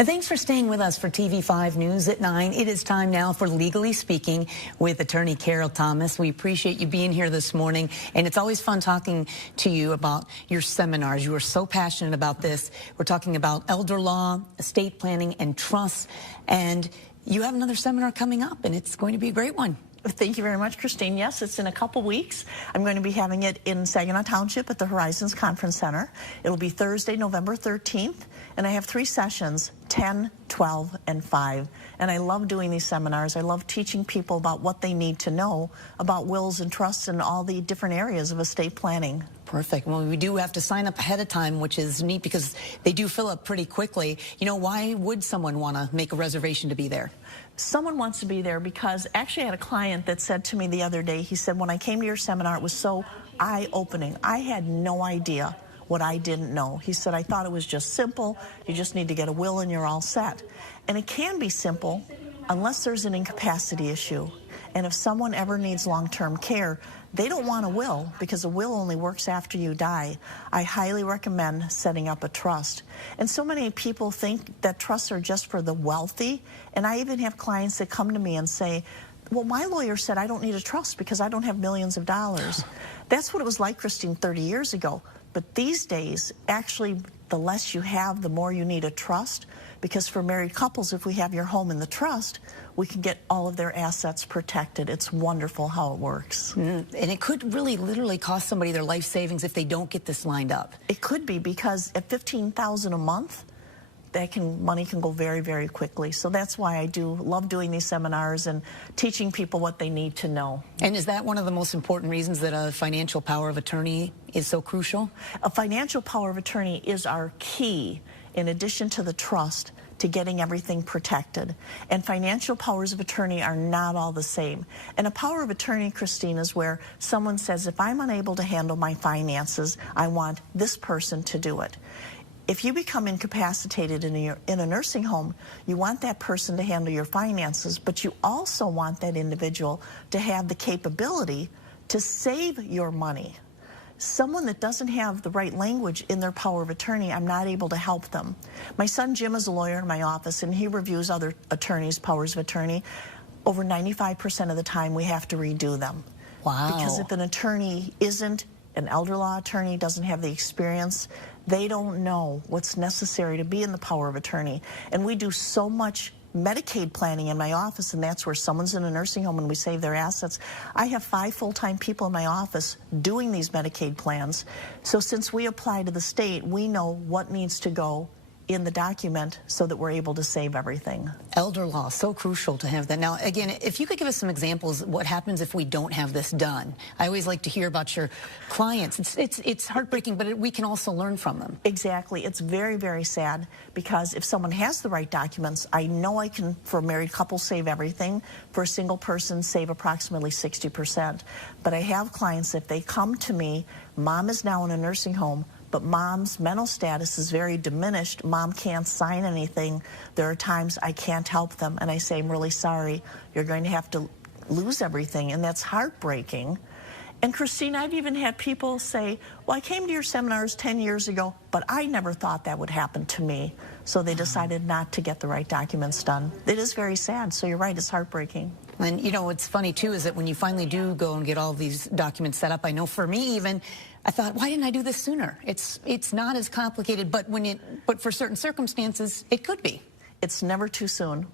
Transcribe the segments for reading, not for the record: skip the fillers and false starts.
And thanks for staying with us for TV5 News at 9. It is time now for Legally Speaking with attorney Carol Thomas. We appreciate you being here this morning, and it's always fun talking to you about your seminars. You are so passionate about this. We're talking about elder law, estate planning, and trust, and you have another seminar coming up, and it's going to be a great one. Thank you very much, Christine. Yes, it's in a couple weeks. I'm going to be having it in Saginaw Township at the Horizons Conference Center. It'll be Thursday, November 13th, and I have 3 sessions, 10, 12, and 5. And I love doing these seminars. I love teaching people about what they need to know about wills and trusts and all the different areas of estate planning. Perfect. Well, we do have to sign up ahead of time, which is neat because they do fill up pretty quickly. You know, why would someone want to make a reservation to be there? Someone wants to be there because actually I had a client that said to me the other day, he said, when I came to your seminar, it was so eye-opening. I had no idea what I didn't know. He said, I thought it was just simple. You just need to get a will and you're all set. And it can be simple unless there's an incapacity issue. And if someone ever needs long-term care, they don't want a will because a will only works after you die. I highly recommend setting up a trust. And so many people think that trusts are just for the wealthy. And I even have clients that come to me and say, well, my lawyer said I don't need a trust because I don't have millions of dollars. That's what it was like, Christine, 30 years ago. But these days, actually, the less you have, the more you need a trust. Because for married couples, if we have your home in the trust, we can get all of their assets protected. It's wonderful how it works. And it could really literally cost somebody their life savings if they don't get this lined up. It could be, because at $15,000 a month, money can go very, very quickly. So that's why I do love doing these seminars and teaching people what they need to know. And is that one of the most important reasons that a financial power of attorney is so crucial? A financial power of attorney is our key, in addition to the trust, to getting everything protected. And financial powers of attorney are not all the same. And a power of attorney, Christine, is where someone says, if I'm unable to handle my finances, I want this person to do it. If you become incapacitated in a nursing home, you want that person to handle your finances, but you also want that individual to have the capability to save your money. Someone that doesn't have the right language in their power of attorney, I'm not able to help them. My son Jim is a lawyer in my office, and he reviews other attorneys' powers of attorney. Over 95% of the time, we have to redo them. Wow. Because if an attorney isn't an elder law attorney, doesn't have the experience, they don't know what's necessary to be in the power of attorney. And we do so much Medicaid planning in my office, and that's where someone's in a nursing home and we save their assets. I have 5 full-time people in my office doing these Medicaid plans. So since we apply to the state, we know what needs to go in the document so that we're able to save everything. Elder law, so crucial to have that. Now, again, if you could give us some examples, what happens if we don't have this done? I always like to hear about your clients. It's heartbreaking, but we can also learn from them. Exactly. It's very, very sad, because if someone has the right documents, I know I can, for a married couple, save everything. For a single person, save approximately 60%. But I have clients, if they come to me, mom is now in a nursing home, but mom's mental status is very diminished. Mom can't sign anything. There are times I can't help them, and I say, I'm really sorry. You're going to have to lose everything, and that's heartbreaking. And Christine, I've even had people say, well, I came to your seminars 10 years ago, but I never thought that would happen to me. So they decided not to get the right documents done. It is very sad, so you're right, it's heartbreaking. And you know, what's funny too is that when you finally do go and get all these documents set up, I know for me even, I thought, why didn't I do this sooner? It's not as complicated, but for certain circumstances, it could be. It's never too soon.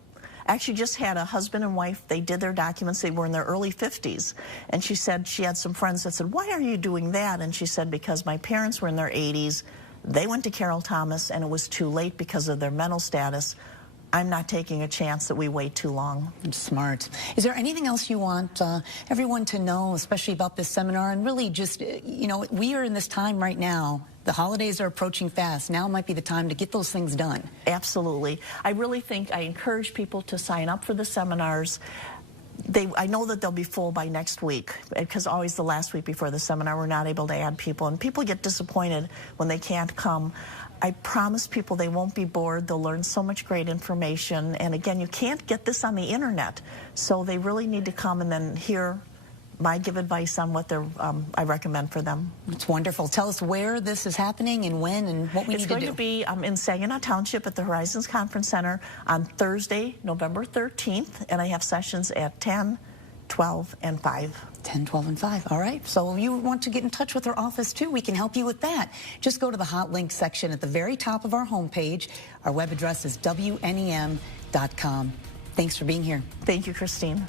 I actually just had a husband and wife, they did their documents, they were in their early 50s. And she said she had some friends that said, why are you doing that? And she said, because my parents were in their 80s, they went to Carol Thomas, and it was too late because of their mental status. I'm not taking a chance that we wait too long. Smart. Is there anything else you want everyone to know, especially about this seminar? And really just, you know, we are in this time right now. The holidays are approaching fast. Now might be the time to get those things done. Absolutely. I really think I encourage people to sign up for the seminars. I know that they'll be full by next week, because always the last week before the seminar we're not able to add people, and people get disappointed when they can't come. I promise people they won't be bored. They'll learn so much great information, and again, you can't get this on the internet, so they really need to come and then hear give advice on what I recommend for them. It's wonderful. Tell us where this is happening and when and what we need to do. It's going to be in Saginaw Township at the Horizons Conference Center on Thursday, November 13th, and I have sessions at 10, 12, and 5. 10, 12, and 5. All right. So if you want to get in touch with our office, too, we can help you with that. Just go to the hot link section at the very top of our homepage. Our web address is WNEM.com. Thanks for being here. Thank you, Christine.